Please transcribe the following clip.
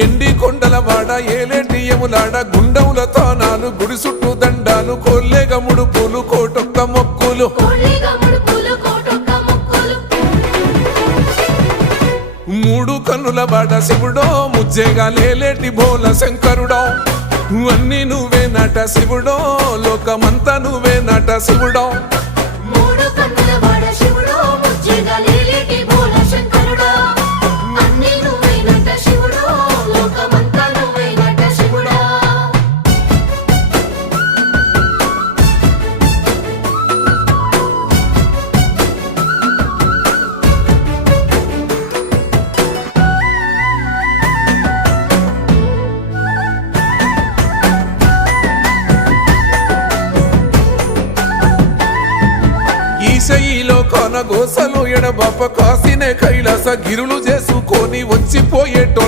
ఎండి కొండల వాడ ఏలేటి యములాడ గుండముల తానాలు గుడి చుట్టూ దండాలు కోల్లేగ ముడుపులు కోటొక్క మొక్కులు మూడు కన్నుల వాడ శివుడో ముజ్జేగా లేలేటి బోల శంకరుడో అన్ని నువ్వే నట శివుడో లోకమంతా నువ్వే నట శివుడో ఈశయిలో కొన గోసలు ఎడబాప కాసినే కైలాస గిరులు చేసుకొని వచ్చిపోయేటో